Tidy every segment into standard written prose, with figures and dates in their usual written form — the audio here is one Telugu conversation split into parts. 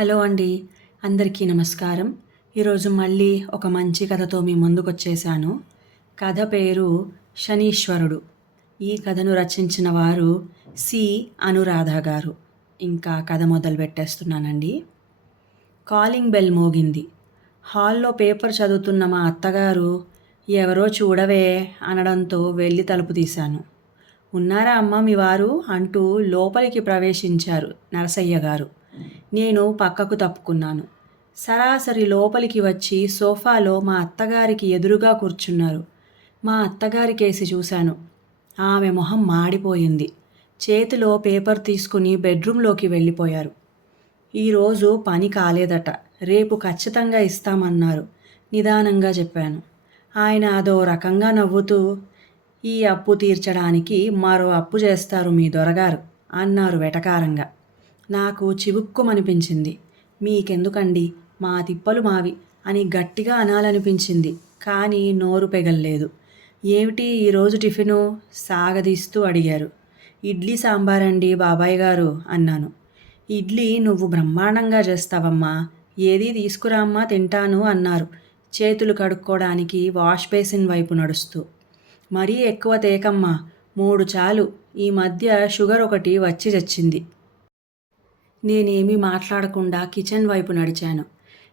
హలో అండి. అందరికీ నమస్కారం. ఈరోజు మళ్ళీ ఒక మంచి కథతో మీ ముందుకొచ్చేసాను. కథ పేరు 'శనీశ్వరుడు'. ఈ కథను రచించిన వారు సి. అనురాధ గారు. ఇంకా కథ మొదలుపెట్టేస్తున్నానండి. కాలింగ్ బెల్ మోగింది. హాల్లో పేపర్ చదువుతున్న మా అత్తగారు ఎవరో చూడవే అనడంతో వెళ్ళి తలుపు తీశాను. ఉన్నారా అమ్మ మీ వారు అంటూ లోపలికి ప్రవేశించారు నరసయ్య గారు. నేను పక్కకు తప్పుకున్నాను. సరాసరి లోపలికి వచ్చి సోఫాలో మా అత్తగారికి ఎదురుగా కూర్చున్నారు. మా అత్తగారి కేసి చూశాను. ఆమె మొహం మాడిపోయింది. చేతిలో పేపర్ తీసుకుని బెడ్రూంలోకి వెళ్ళిపోయారు. ఈరోజు పని కాలేదట, రేపు ఖచ్చితంగా ఇస్తామన్నారు నిదానంగా చెప్పాను. ఆయన అదో రకంగా నవ్వుతూ, ఈ అప్పు తీర్చడానికి మరో అప్పు చేస్తారు మీ దొరగారు అన్నారు వెటకారంగా. నాకు చివుక్కుమనిపించింది. మీకెందుకండి, మా తిప్పలు మావి అని గట్టిగా అనాలనిపించింది. కానీ నోరు పెగల్లేదు. ఏమిటి ఈరోజు టిఫిను సాగదీస్తూ అడిగారు. ఇడ్లీ సాంబారండి బాబాయ్ గారు అన్నాను. ఇడ్లీ నువ్వు బ్రహ్మాండంగా చేస్తావమ్మా, ఏది తీసుకురామ్మా తింటాను అన్నారు చేతులు కడుక్కోవడానికి వాష్ బేసిన్ వైపు నడుస్తూ. మరీ ఎక్కువ తేకమ్మా, 3 చాలు, ఈ మధ్య షుగర్ ఒకటి వచ్చి చచ్చింది. నేనేమీ మాట్లాడకుండా కిచెన్ వైపు నడిచాను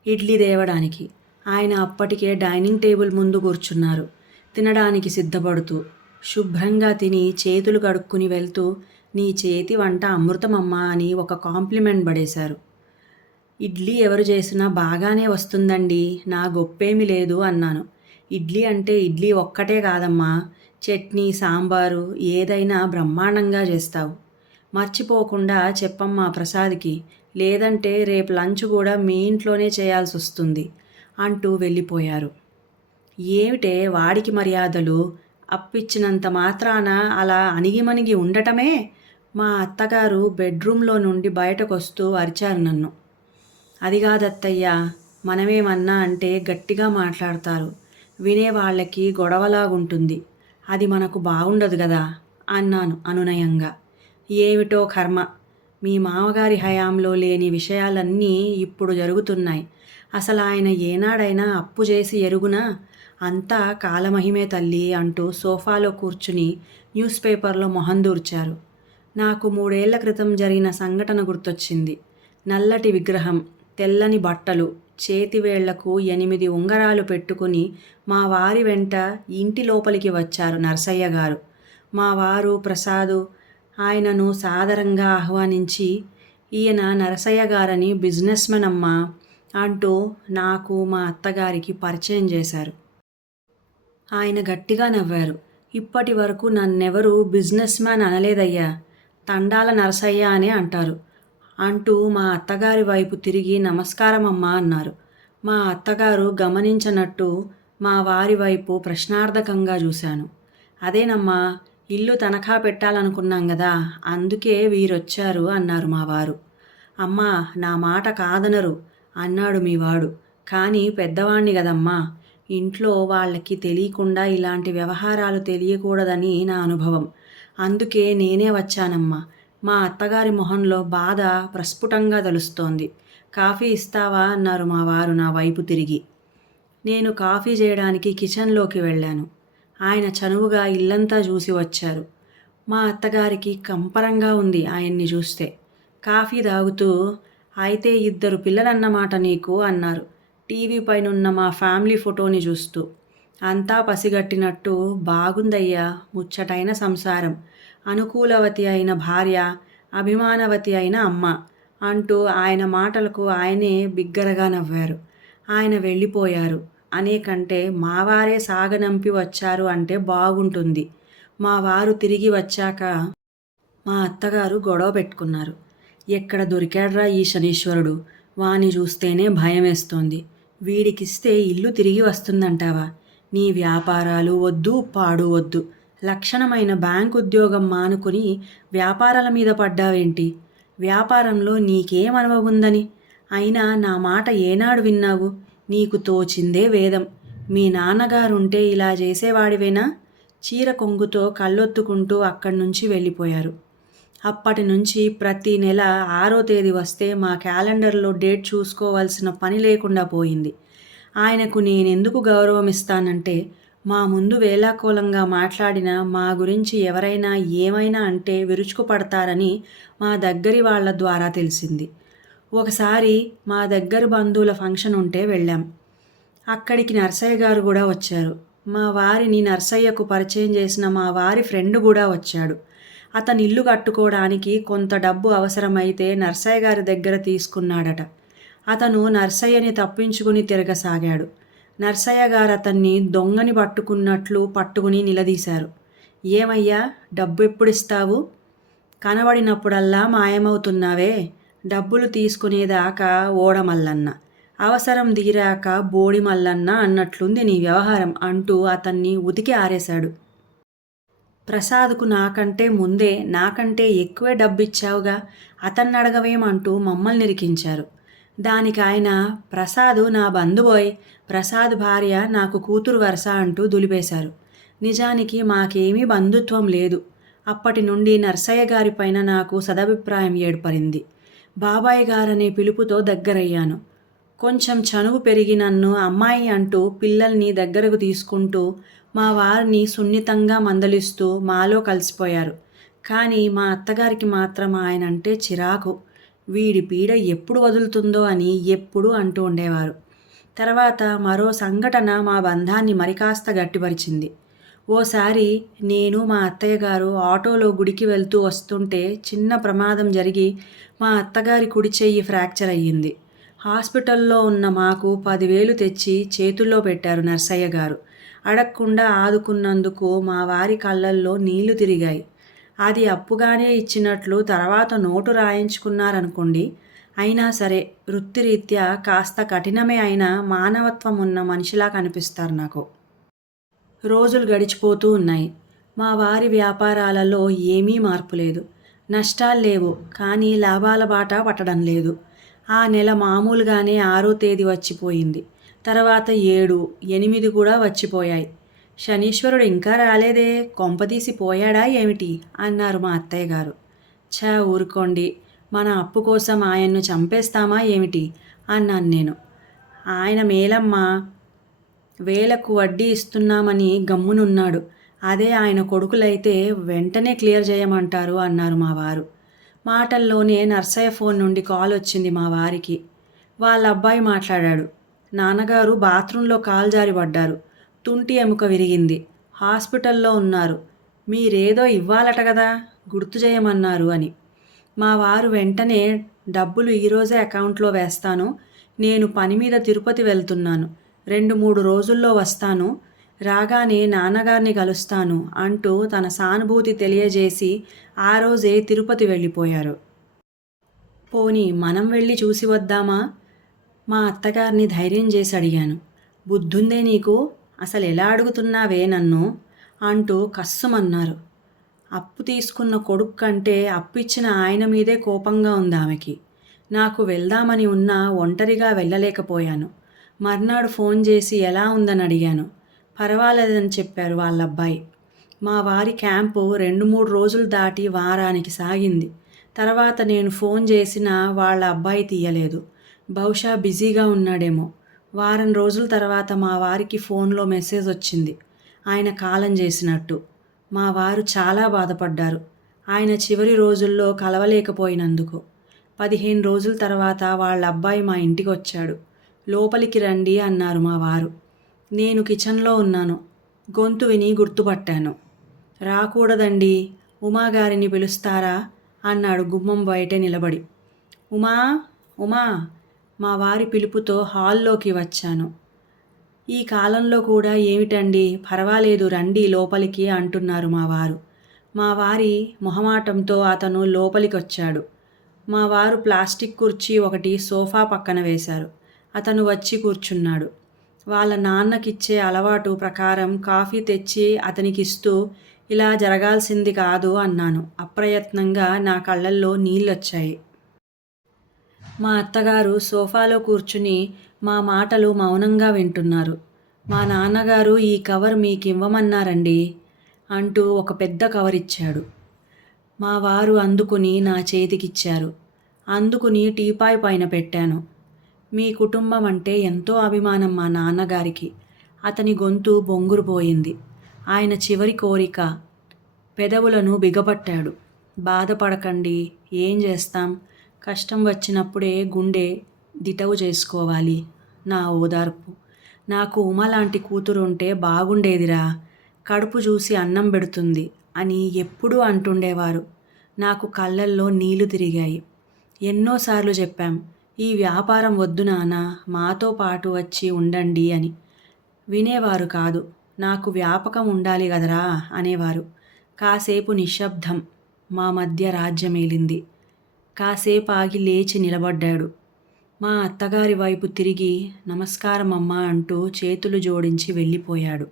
ఇడ్లీ దేవడానికి. ఆయన అప్పటికే డైనింగ్ టేబుల్ ముందు కూర్చున్నారు, తినడానికి సిద్ధపడుతూ. శుభ్రంగా తిని చేతులు కడుక్కుని వెళ్తూ, నీ చేతి వంట అమృతమమ్మా అని ఒక కాంప్లిమెంట్ పడేశారు. ఇడ్లీ ఎవరు చేసినా బాగానే వస్తుందండి, నా గొప్పేమీ లేదు అన్నాను. ఇడ్లీ అంటే ఇడ్లీ ఒక్కటే కాదమ్మా, చట్నీ సాంబారు ఏదైనా బ్రహ్మాండంగా చేస్తావు. మర్చిపోకుండా చెప్పమ్మా ప్రసాద్కి, లేదంటే రేపు లంచ్ కూడా మీ ఇంట్లోనే చేయాల్సి వస్తుంది అంటూ వెళ్ళిపోయారు. ఏమిటే వాడికి మర్యాదలు, అప్పిచ్చినంత మాత్రాన అలా అణిగిమణిగి ఉండటమే. మా అత్తగారు బెడ్రూమ్లో నుండి బయటకొస్తూ అరిచారు నన్ను. అది కాదత్తయ్యా, మనమేమన్నా అంటే గట్టిగా మాట్లాడతారు, వినేవాళ్ళకి గొడవలాగుంటుంది, అది మనకు బాగుండదు కదా అన్నాను అనునయంగా. ఏమిటో కర్మ, మీ మామగారి హయాంలో లేని విషయాలన్నీ ఇప్పుడు జరుగుతున్నాయి. అసలు ఆయన ఏనాడైనా అప్పు చేసి ఎరుగునా? అంతా కాలమహిమే తల్లి అంటూ సోఫాలో కూర్చుని న్యూస్ పేపర్లో మొహం దూర్చారు. నాకు 3 ఏళ్ల క్రితం జరిగిన సంఘటన గుర్తొచ్చింది. నల్లటి విగ్రహం, తెల్లని బట్టలు, చేతివేళ్లకు 8 ఉంగరాలు పెట్టుకుని మా వారి వెంట ఇంటి లోపలికి వచ్చారు నరసయ్య గారు. మా వారు ప్రసాదు ఆయనను సాదరంగా ఆహ్వానించి, ఈయన నరసయ్య గారని బిజినెస్మెన్ అమ్మా అంటూ నాకు మా అత్తగారికి పరిచయం చేశారు. ఆయన గట్టిగా నవ్వారు. ఇప్పటి వరకు నన్నెవరూ బిజినెస్ మ్యాన్ అనలేదయ్యా, తండాల నరసయ్య అనే అంటారు అంటూ మా అత్తగారి వైపు తిరిగి నమస్కారమమ్మా అన్నారు. మా అత్తగారు గమనించనట్టు మా వారి వైపు ప్రశ్నార్థకంగా చూశాను. అదేనమ్మా, ఇల్లు తనఖా పెట్టాలనుకున్నాం కదా, అందుకే వీరొచ్చారు అన్నారు మా వారు. అమ్మా నా మాట కాదనరు అన్నాడు మీ వాడు. కానీ పెద్దవాణ్ణి కదమ్మా, ఇంట్లో వాళ్ళకి తెలియకుండా ఇలాంటి వ్యవహారాలు తెలియకూడదని నా అనుభవం, అందుకే నేనే వచ్చానమ్మా. మా అత్తగారి మొహంలో బాధ ప్రస్ఫుటంగా తెలుస్తోంది. కాఫీ ఇస్తావా అన్నారు మా వారు నా వైపు తిరిగి. నేను కాఫీ చేయడానికి కిచెన్లోకి వెళ్ళాను. ఆయన చనువుగా ఇల్లంతా చూసి వచ్చారు. మా అత్తగారికి కంపరంగా ఉంది ఆయన్ని చూస్తే. కాఫీ తాగుతూ, అయితే 2 పిల్లలన్నమాట నీకు అన్నారు టీవీ పైనున్న మా ఫ్యామిలీ ఫోటోని చూస్తూ. అంతా పసిగట్టినట్టు, బాగుందయ్యా, ముచ్చటైన సంసారం, అనుకూలవతి అయిన భార్య, అభిమానవతి అయిన అమ్మ అంటూ ఆయన మాటలకు ఆయనే బిగ్గరగా నవ్వారు. ఆయన వెళ్ళిపోయారు అనే కంటే మావారే సాగనంపి వచ్చారు అంటే బాగుంటుంది. మా వారు తిరిగి వచ్చాక మా అత్తగారు గొడవ పెట్టుకున్నారు. ఎక్కడ దొరికాడ్రా ఈ శనీశ్వరుడు, వాని చూస్తేనే భయమేస్తోంది. వీడికిస్తే ఇల్లు తిరిగి వస్తుందంటావా? నీ వ్యాపారాలు వద్దు, పాడు వద్దు, లక్షణమైన బ్యాంక్ ఉద్యోగం మానుకుని వ్యాపారాల మీద పడ్డావేంటి? వ్యాపారంలో నీకేం అనుభవం? అయినా నా మాట ఏనాడు విన్నావు? నీకు తోచిందే వేదం. మీ నాన్నగారుంటే ఇలా చేసేవాడివేనా? చీర కొంగుతో కళ్ళొత్తుకుంటూ అక్కడి నుంచి వెళ్ళిపోయారు. అప్పటి నుంచి ప్రతి నెల 6వ తేదీ వస్తే మా క్యాలెండర్లో డేట్ చూసుకోవాల్సిన పని లేకుండా పోయింది. ఆయనకు నేనెందుకు గౌరవం ఇస్తానంటే, మా ముందు వేళాకోళంగా మాట్లాడిన మా గురించి ఎవరైనా ఏమైనా అంటే విరుచుకుపడతారని మా దగ్గరి వాళ్ళ ద్వారా తెలిసింది. ఒకసారి మా దగ్గరి బంధువుల ఫంక్షన్ ఉంటే వెళ్ళాం. అక్కడికి నర్సయ్య గారు కూడా వచ్చారు. మా వారిని నర్సయ్యకు పరిచయం చేసిన మా వారి ఫ్రెండ్ కూడా వచ్చాడు. అతను ఇల్లు కట్టుకోవడానికి కొంత డబ్బు అవసరమైతే నర్సయ్య గారి దగ్గర తీసుకున్నాడట. అతను నర్సయ్యని తప్పించుకుని తిరగసాగాడు. నర్సయ్య గారు అతన్ని దొంగని పట్టుకుని నిలదీశారు. ఏమయ్యా, డబ్బు ఎప్పుడిస్తావు? కనబడినప్పుడల్లా మాయమవుతున్నావే. డబ్బులు తీసుకునేదాకా ఓడమల్లన్న, అవసరం తీరాక బోడి మల్లన్న అన్నట్లుంది నీ వ్యవహారం అంటూ అతన్ని ఉతికి ఆరేశాడు. ప్రసాద్కు నాకంటే ముందే నాకంటే ఎక్కువే డబ్బిచ్చావుగా, అతన్నడగవేమంటూ మమ్మల్ని ఇరికించారు. దానికి ఆయన, ప్రసాదు నా బంధువోయ్, ప్రసాద్ భార్య నాకు కూతురు వరస అంటూ దులిపేశారు. నిజానికి మాకేమీ బంధుత్వం లేదు. అప్పటి నుండి నర్సయ్య గారిపైన నాకు సదభిప్రాయం ఏర్పడింది. బాబాయ్ గారనే పిలుపుతో దగ్గరయ్యాను. కొంచెం చనువు పెరిగి నన్ను అమ్మాయి అంటూ పిల్లల్ని దగ్గరకు తీసుకుంటూ మా వారిని సున్నితంగా మందలిస్తూ మాలో కలిసిపోయారు. కానీ మా అత్తగారికి మాత్రం ఆయనంటే చిరాకు. వీడి పీడ ఎప్పుడు వదులుతుందో అని ఎప్పుడూ అంటూ ఉండేవారు. తర్వాత మరో సంఘటన మా బంధాన్ని మరికాస్త గట్టిపరిచింది. ఓసారి నేను మా అత్తయ్య గారు ఆటోలో గుడికి వెళ్తూ వస్తుంటే చిన్న ప్రమాదం జరిగి మా అత్తగారి కుడి చెయ్యి ఫ్రాక్చర్ అయ్యింది. హాస్పిటల్లో ఉన్న మాకు 10,000 తెచ్చి చేతుల్లో పెట్టారు నర్సయ్య గారు. అడగకుండా ఆదుకున్నందుకు మా వారి కళ్ళల్లో నీళ్లు తిరిగాయి. అది అప్పుగానే ఇచ్చినట్లు తర్వాత నోటు రాయించుకున్నారనుకోండి. అయినా సరే వృత్తిరీత్యా కాస్త కఠినమే అయినా మానవత్వం ఉన్న మనిషిలా కనిపిస్తారు నాకు. రోజులు గడిచిపోతూ ఉన్నాయి. మా వారి వ్యాపారాలలో ఏమీ మార్పు లేదు. నష్టాలు లేవు, కానీ లాభాల బాట పట్టడం లేదు. ఆ నెల మామూలుగానే 6వ తేదీ వచ్చిపోయింది. తర్వాత 7, 8 కూడా వచ్చిపోయాయి. శనీశ్వరుడు ఇంకా రాలేదే, కొంపదీసి పోయాడా ఏమిటి అన్నారు మా అత్తయ్య గారు. ఛా, ఊరుకోండి, మన అప్పు కోసం ఆయన్ను చంపేస్తామా ఏమిటి అన్నాను నేను. ఆయన మేలమ్మా, వేలకు వడ్డీ ఇస్తున్నామని గమ్మునున్నాడు. అదే ఆయన కొడుకులైతే వెంటనే క్లియర్ చేయమంటారు అన్నారు మా వారు. మాటల్లోనే నర్సయ్య ఫోన్ నుండి కాల్ వచ్చింది మా వారికి. వాళ్ళ అబ్బాయి మాట్లాడాడు. నాన్నగారు బాత్రూంలో కాలు జారి పడ్డారు. తుంటి ఎముక విరిగింది. హాస్పిటల్లో ఉన్నారు. మీరేదో ఇవ్వాలట కదా, గుర్తు చేయమన్నారు అని. మా వారు వెంటనే, డబ్బులు ఈరోజే అకౌంట్లో వేస్తాను, నేను పని మీద తిరుపతి వెళ్తున్నాను, 2-3 రోజుల్లో వస్తాను, రాగానే నాన్నగారిని కలుస్తాను అంటూ తన సానుభూతి తెలియజేసి ఆ రోజే తిరుపతి వెళ్ళిపోయారు. పోనీ మనం వెళ్ళి చూసి వద్దామా? మా అత్తగారిని ధైర్యం చేసి అడిగాను. బుద్ధుందే నీకు, అసలు ఎలా అడుగుతున్నావే నన్ను అంటూ కస్సుమన్నారు. అప్పు తీసుకున్న కొడుకు కంటే అప్పిచ్చిన ఆయన మీదే కోపంగా ఉంది ఆమెకి. నాకు వెళ్దామని ఉన్నా ఒంటరిగా వెళ్ళలేకపోయాను. మర్నాడు ఫోన్ చేసి ఎలా ఉందని అడిగాను. పర్వాలేదని చెప్పారు వాళ్ళబ్బాయి. మా వారి క్యాంపు 2-3 రోజులు దాటి వారానికి సాగింది. తర్వాత నేను ఫోన్ చేసినా వాళ్ళ అబ్బాయి తీయలేదు. బహుశా బిజీగా ఉన్నాడేమో. వారం రోజుల తర్వాత మా వారికి ఫోన్లో మెసేజ్ వచ్చింది, ఆయన కాలం చేసినట్టు. మా వారు చాలా బాధపడ్డారు, ఆయన చివరి రోజుల్లో కలవలేకపోయినందుకు. 15 రోజుల తర్వాత వాళ్ళ అబ్బాయి మా ఇంటికి వచ్చాడు. లోపలికి రండి అన్నారు మా వారు. నేను కిచెన్లో ఉన్నాను. గొంతు విని గుర్తుపట్టాను. రాకూడదండి, ఉమాగారిని పిలుస్తారా అన్నాడు గుమ్మం బయటే నిలబడి. ఉమా, ఉమా, మా వారి పిలుపుతో హాల్లోకి వచ్చాను. ఈ కాలంలో కూడా ఏమిటండి, పర్వాలేదు రండి లోపలికి అంటున్నారు మా వారు. మా వారి మొహమాటంతో అతను లోపలికొచ్చాడు. మా వారు ప్లాస్టిక్ కుర్చీ ఒకటి సోఫా పక్కన వేశారు. అతను వచ్చి కూర్చున్నాడు. వాళ్ళ నాన్నకిచ్చే అలవాటు ప్రకారం కాఫీ తెచ్చి అతనికిస్తూ, ఇలా జరగాల్సింది కాదు అన్నాను. అప్రయత్నంగా నా కళ్ళల్లో నీళ్ళొచ్చాయి. మా అత్తగారు సోఫాలో కూర్చుని మా మాటలు మౌనంగా వింటున్నారు. మా నాన్నగారు ఈ కవర్ మీకివ్వమన్నారండి అంటూ ఒక పెద్ద కవర్ ఇచ్చాడు. మా వారు అందుకుని నా చేతికిచ్చారు. అందుకుని టీపాయ్ పైన పెట్టాను. మీ కుటుంబం అంటే ఎంతో అభిమానం మా నాన్నగారికి. అతని గొంతు బొంగురుపోయింది. ఆయన చివరి కోరిక. పెదవులను బిగపట్టాడు. బాధపడకండి, ఏం చేస్తాం, కష్టం వచ్చినప్పుడే గుండె దిటవు చేసుకోవాలి. నా ఓదార్పు. నాకు ఉమ లాంటి కూతురుంటే బాగుండేదిరా, కడుపు చూసి అన్నం పెడుతుంది అని ఎప్పుడూ అంటుండేవారు. నాకు కళ్ళల్లో నీళ్లు తిరిగాయి. ఎన్నోసార్లు చెప్పాం, ఈ వ్యాపారం వద్దు నాన్న, మాతో పాటు వచ్చి ఉండండి అని. వినేవారు కాదు. నాకు వ్యాపకం ఉండాలి కదరా అనేవారు. కాసేపు నిశ్శబ్దం. మా మధ్య రాజ్యమేలింది. కాసేపు ఆగి లేచి నిలబడ్డాడు. మా అత్తగారి వైపు తిరిగి నమస్కారం అమ్మా అంటూ చేతులు జోడించి వెళ్ళిపోయాడు.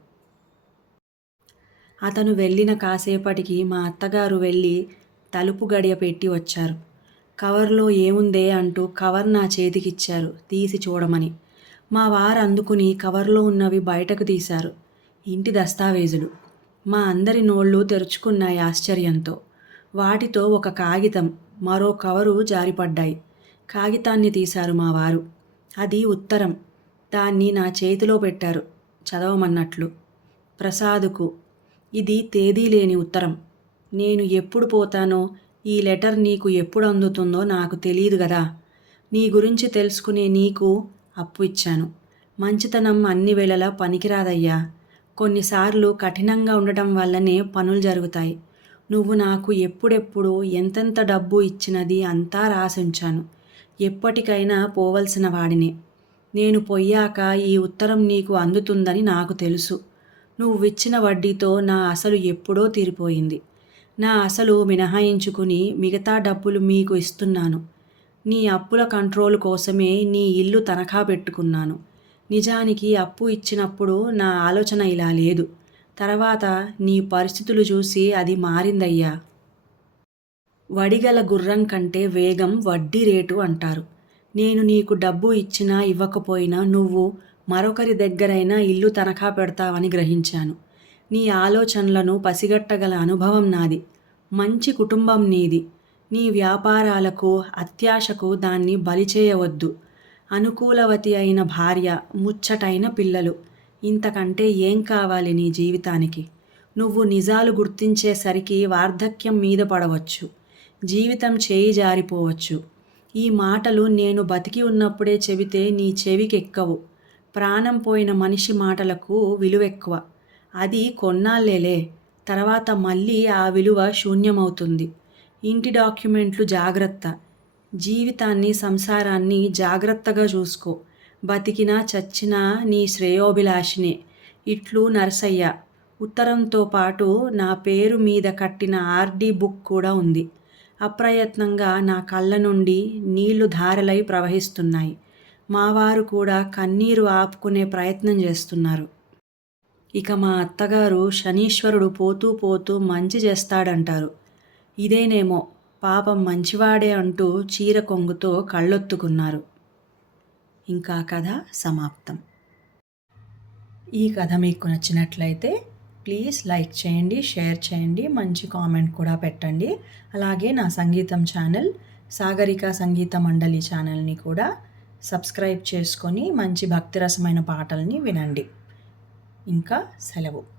అతను వెళ్ళిన కాసేపటికి మా అత్తగారు వెళ్ళి తలుపు గడియ పెట్టి వచ్చారు. కవర్లో ఏముందే అంటూ కవర్ నా చేతికిచ్చారు, తీసి చూడమని. మా వారు అందుకుని కవర్లో ఉన్నవి బయటకు తీశారు. ఇంటి దస్తావేజులు. మా అందరి నోళ్ళు తెరుచుకున్నాయి ఆశ్చర్యంతో. వాటితో ఒక కాగితం, మరో కవరు జారిపడ్డాయి. కాగితాన్ని తీశారు మా వారు. అది ఉత్తరం. దాన్ని నా చేతిలో పెట్టారు, చదవమన్నట్లు. ప్రసాదుకు. ఇది తేదీ లేని ఉత్తరం. నేను ఎప్పుడు పోతానో, ఈ లెటర్ నీకు ఎప్పుడు అందుతుందో నాకు తెలియదు కదా. నీ గురించి తెలుసుకునే నీకు అప్పు ఇచ్చాను. మంచితనం అన్ని వేళలా పనికిరాదయ్యా. కొన్నిసార్లు కఠినంగా ఉండటం వల్లనే పనులు జరుగుతాయి. నువ్వు నాకు ఎప్పుడెప్పుడు ఎంతెంత డబ్బు ఇచ్చినది అంతా రాసుంచాను. ఎప్పటికైనా పోవలసిన వాడినే. నేను పోయాక ఈ ఉత్తరం నీకు అందుతుందని నాకు తెలుసు. నువ్విచ్చిన వడ్డీతో నా అసలు ఎప్పుడో తీరిపోయింది. నా అసలు మినహాయించుకుని మిగతా డబ్బులు మీకు ఇస్తున్నాను. నీ అప్పుల కంట్రోల్ కోసమే నీ ఇల్లు తనఖా పెట్టుకున్నాను. నిజానికి అప్పు ఇచ్చినప్పుడు నా ఆలోచన ఇలా లేదు. తర్వాత నీ పరిస్థితులు చూసి అది మారిందయ్యా. వడిగల గుర్రం కంటే వేగం వడ్డీ రేటు అంటారు. నేను నీకు డబ్బు ఇచ్చినా ఇవ్వకపోయినా నువ్వు మరొకరి దగ్గరైనా ఇల్లు తనఖా పెడతావని గ్రహించాను. నీ ఆలోచనలను పసిగట్టగల అనుభవం నాది. మంచి కుటుంబం నీది. నీ వ్యాపారాలకు, అత్యాశకు దాన్ని బలిచేయవద్దు. అనుకూలవతి అయిన భార్య, ముచ్చటైన పిల్లలు. ఇంతకంటే ఏం కావాలి నీ జీవితానికి? నువ్వు నిజాలు గుర్తించేసరికి వార్ధక్యం మీద పడవచ్చు. జీవితం చేయి జారిపోవచ్చు. ఈ మాటలు నేను బతికి ఉన్నప్పుడే చెబితే నీ చెవికెక్కవు. ప్రాణం పోయిన మనిషి మాటలకు విలువెక్కువ. అది కొన్నాళ్ళేలే, తర్వాత మళ్ళీ ఆ విలువ శూన్యమవుతుంది. ఇంటి డాక్యుమెంట్లు జాగ్రత్త. జీవితాన్ని, సంసారాన్ని జాగ్రత్తగా చూసుకో. బతికినా చచ్చినా నీ శ్రేయోభిలాషినే. ఇట్లు నరసయ్య. ఉత్తరంతో పాటు నా పేరు మీద కట్టిన ఆర్డీ బుక్ కూడా ఉంది. అప్రయత్నంగా నా కళ్ళ నుండి నీళ్లు ధారలై ప్రవహిస్తున్నాయి. మావారు కూడా కన్నీరు ఆపుకునే ప్రయత్నం చేస్తున్నారు. ఇక మా అత్తగారు శనీశ్వరుడు పోతూ పోతూ మంచి చేస్తాడంటారు. ఇదేనేమో, పాపం మంచివాడే అంటూ చీర కొంగుతో కళ్ళొత్తుకున్నారు. ఇంకా కథ సమాప్తం. ఈ కథ మీకు నచ్చినట్లయితే ప్లీజ్ లైక్ చేయండి, షేర్ చేయండి, మంచి కామెంట్ కూడా పెట్టండి. అలాగే నా సంగీతం ఛానల్ సాగరిక సంగీత మండలి ఛానల్ని కూడా సబ్స్క్రైబ్ చేసుకొని మంచి భక్తిరసమైన పాటల్ని వినండి. ఇంకా సెలవు.